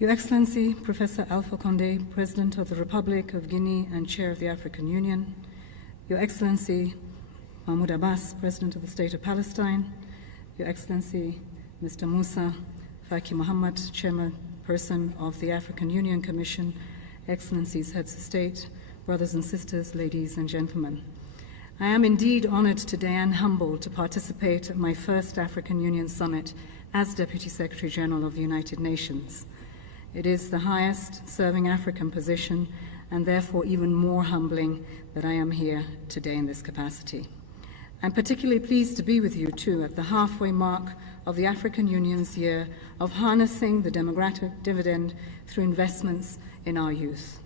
Your Excellency, Professor Alpha Condé, President of the Republic of Guinea and Chair of the African Union, Your Excellency, Mahmoud Abbas, President of the State of Palestine, Your Excellency, Mr. Musa Faki Mohammed, Chairperson of the African Union Commission, Excellencies, Heads of State, brothers and sisters, ladies and gentlemen. I am indeed honored today and humbled to participate at my first African Union Summit as Deputy Secretary General of the United Nations. It is the highest serving African position and therefore even more humbling that I am here today in this capacity. I'm particularly pleased to be with you too at the halfway mark of the African Union's year of harnessing the democratic dividend through investments in our youth.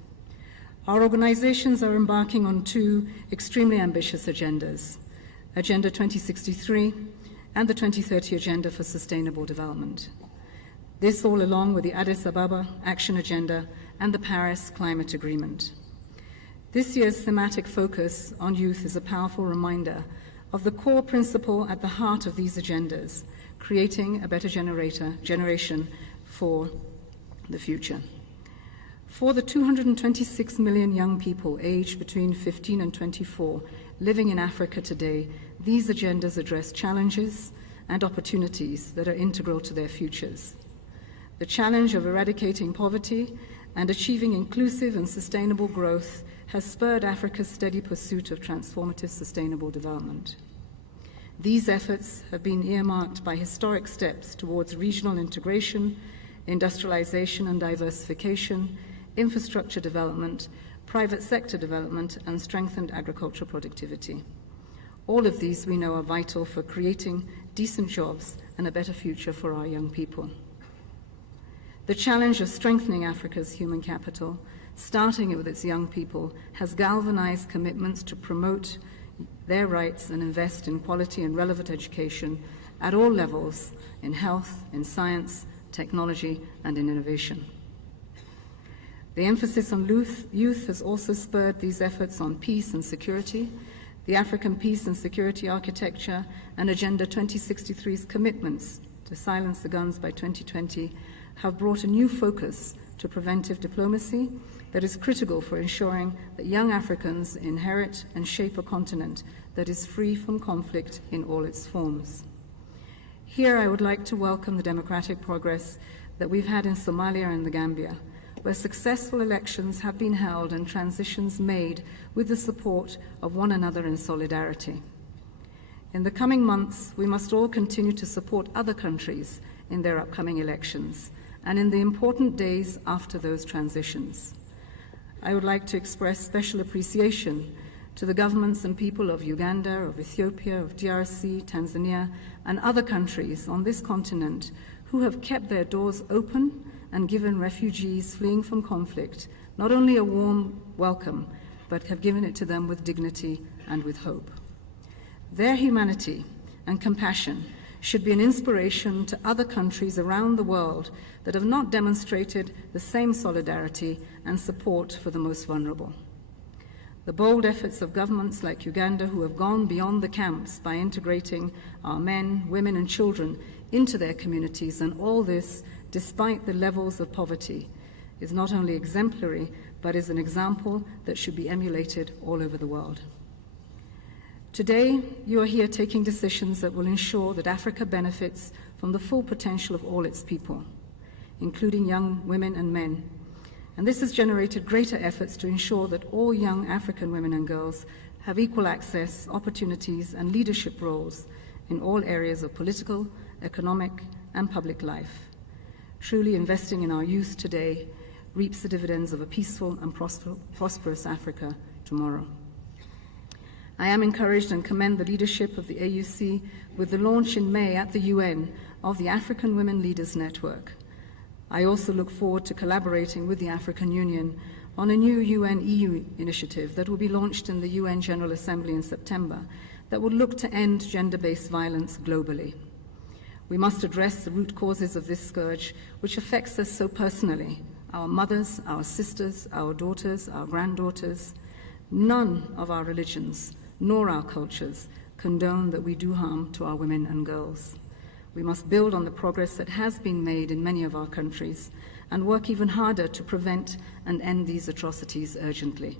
Our organizations are embarking on two extremely ambitious agendas, Agenda 2063 and the 2030 Agenda for Sustainable Development. This all along with the Addis Ababa Action Agenda and the Paris Climate Agreement. This year's thematic focus on youth is a powerful reminder of the core principle at the heart of these agendas, creating a better generation for the future. For the 226 million young people aged between 15 and 24 living in Africa today, these agendas address challenges and opportunities that are integral to their futures. The challenge of eradicating poverty and achieving inclusive and sustainable growth has spurred Africa's steady pursuit of transformative sustainable development. These efforts have been earmarked by historic steps towards regional integration, industrialization and diversification, infrastructure development, private sector development, and strengthened agricultural productivity. All of these we know are vital for creating decent jobs and a better future for our young people. The challenge of strengthening Africa's human capital, starting with its young people, has galvanized commitments to promote their rights and invest in quality and relevant education at all levels, in health, in science, technology, and in innovation. The emphasis on youth has also spurred these efforts on peace and security. The African Peace and Security Architecture and Agenda 2063's commitments to silence the guns by 2020 have brought a new focus to preventive diplomacy that is critical for ensuring that young Africans inherit and shape a continent that is free from conflict in all its forms. Here I would like to welcome the democratic progress that we've had in Somalia and the Gambia, where successful elections have been held and transitions made with the support of one another in solidarity. In the coming months, we must all continue to support other countries in their upcoming elections and in the important days after those transitions. I would like to express special appreciation to the governments and people of Uganda, of Ethiopia, of DRC, Tanzania, and other countries on this continent who have kept their doors open and given refugees fleeing from conflict not only a warm welcome, but have given it to them with dignity and with hope. Their humanity and compassion should be an inspiration to other countries around the world that have not demonstrated the same solidarity and support for the most vulnerable. The bold efforts of governments like Uganda, who have gone beyond the camps by integrating our men, women, and children into their communities, and all this despite the levels of poverty, is not only exemplary, but is an example that should be emulated all over the world. Today, you are here taking decisions that will ensure that Africa benefits from the full potential of all its people, including young women and men. And this has generated greater efforts to ensure that all young African women and girls have equal access, opportunities, and leadership roles in all areas of political, economic, and public life. Truly investing in our youth today reaps the dividends of a peaceful and prosperous Africa tomorrow. I am encouraged and commend the leadership of the AUC with the launch in May at the UN of the African Women Leaders Network. I also look forward to collaborating with the African Union on a new UN-EU initiative that will be launched in the UN General Assembly in September that will look to end gender-based violence globally. We must address the root causes of this scourge, which affects us so personally, our mothers, our sisters, our daughters, our granddaughters. None of our religions nor our cultures condone that we do harm to our women and girls. We must build on the progress that has been made in many of our countries and work even harder to prevent and end these atrocities urgently.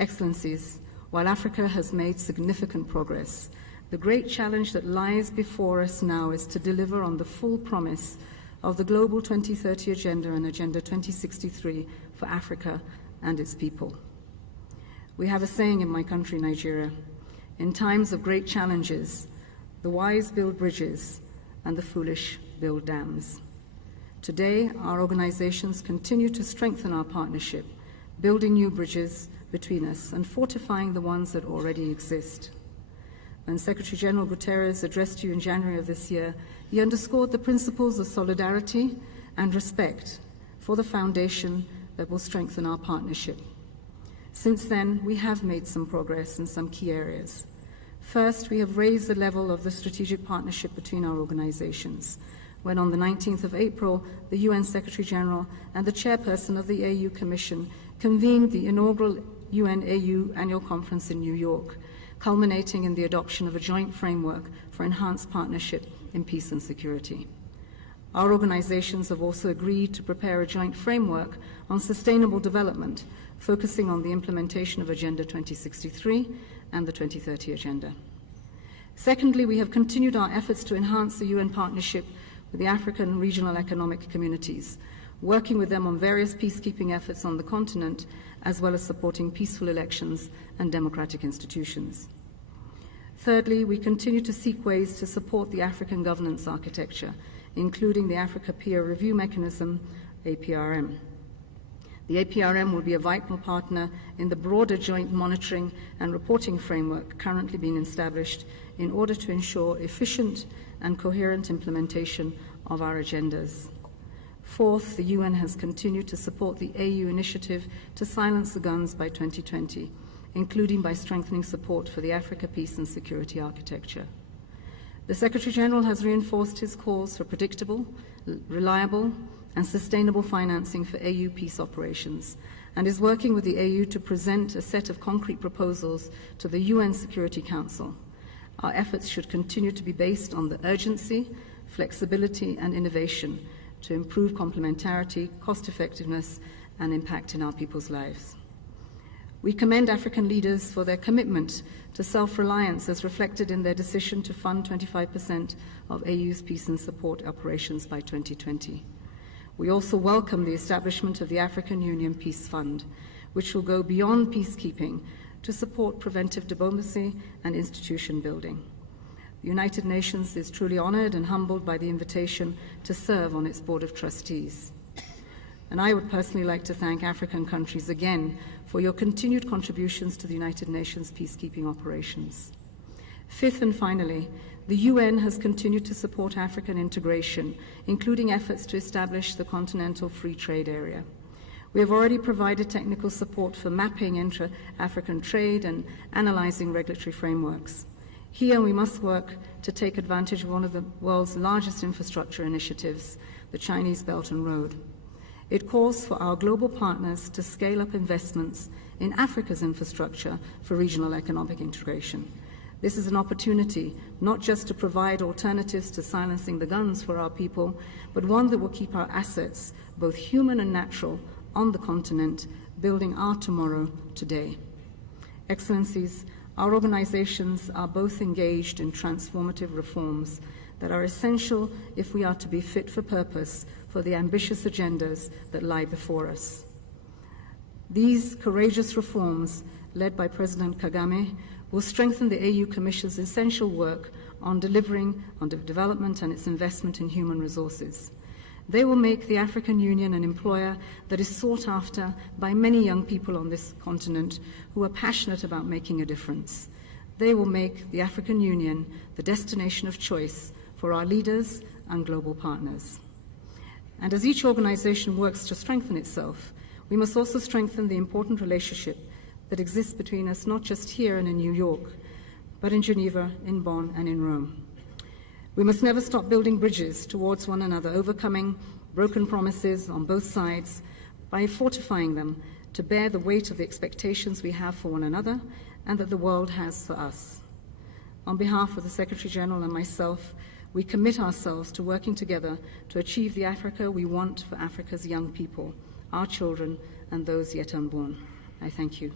Excellencies, while Africa has made significant progress, the great challenge that lies before us now is to deliver on the full promise of the Global 2030 Agenda and Agenda 2063 for Africa and its people. We have a saying in my country, Nigeria: in times of great challenges, the wise build bridges and the foolish build dams. Today, our organizations continue to strengthen our partnership, building new bridges between us and fortifying the ones that already exist. When Secretary General Guterres addressed you in January of this year, he underscored the principles of solidarity and respect for the foundation that will strengthen our partnership. Since then, we have made some progress in some key areas. First, we have raised the level of the strategic partnership between our organizations, when on the 19th of April, the UN Secretary General and the chairperson of the AU Commission convened the inaugural UN-AU Annual Conference in New York, culminating in the adoption of a joint framework for enhanced partnership in peace and security. Our organizations have also agreed to prepare a joint framework on sustainable development, focusing on the implementation of Agenda 2063 and the 2030 Agenda. Secondly, we have continued our efforts to enhance the UN partnership with the African regional economic communities, working with them on various peacekeeping efforts on the continent, as well as supporting peaceful elections and democratic institutions. Thirdly, we continue to seek ways to support the African governance architecture, including the Africa Peer Review Mechanism, APRM. The APRM will be a vital partner in the broader joint monitoring and reporting framework currently being established in order to ensure efficient and coherent implementation of our agendas. Fourth, the UN has continued to support the AU initiative to silence the guns by 2020, including by strengthening support for the Africa Peace and Security Architecture. The Secretary General has reinforced his calls for predictable, reliable, and sustainable financing for AU peace operations, and is working with the AU to present a set of concrete proposals to the UN Security Council. Our efforts should continue to be based on the urgency, flexibility, and innovation to improve complementarity, cost-effectiveness, and impact in our people's lives. We commend African leaders for their commitment to self-reliance as reflected in their decision to fund 25% of AU's peace and support operations by 2020. We also welcome the establishment of the African Union Peace Fund, which will go beyond peacekeeping to support preventive diplomacy and institution building. The United Nations is truly honored and humbled by the invitation to serve on its Board of Trustees. And I would personally like to thank African countries again for your continued contributions to the United Nations peacekeeping operations. Fifth and finally, the UN has continued to support African integration, including efforts to establish the Continental Free Trade Area. We have already provided technical support for mapping intra-African trade and analyzing regulatory frameworks. Here we must work to take advantage of one of the world's largest infrastructure initiatives, the Chinese Belt and Road. It calls for our global partners to scale up investments in Africa's infrastructure for regional economic integration. This is an opportunity not just to provide alternatives to silencing the guns for our people, but one that will keep our assets, both human and natural, on the continent, building our tomorrow today. Excellencies, our organizations are both engaged in transformative reforms that are essential if we are to be fit for purpose for the ambitious agendas that lie before us. These courageous reforms, led by President Kagame, will strengthen the AU Commission's essential work on delivering on development and its investment in human resources. They will make the African Union an employer that is sought after by many young people on this continent who are passionate about making a difference. They will make the African Union the destination of choice for our leaders and global partners. And as each organization works to strengthen itself, we must also strengthen the important relationship that exists between us, not just here and in New York, but in Geneva, in Bonn, and in Rome. We must never stop building bridges towards one another, overcoming broken promises on both sides by fortifying them to bear the weight of the expectations we have for one another and that the world has for us. On behalf of the Secretary General and myself, we commit ourselves to working together to achieve the Africa we want for Africa's young people, our children, and those yet unborn. I thank you.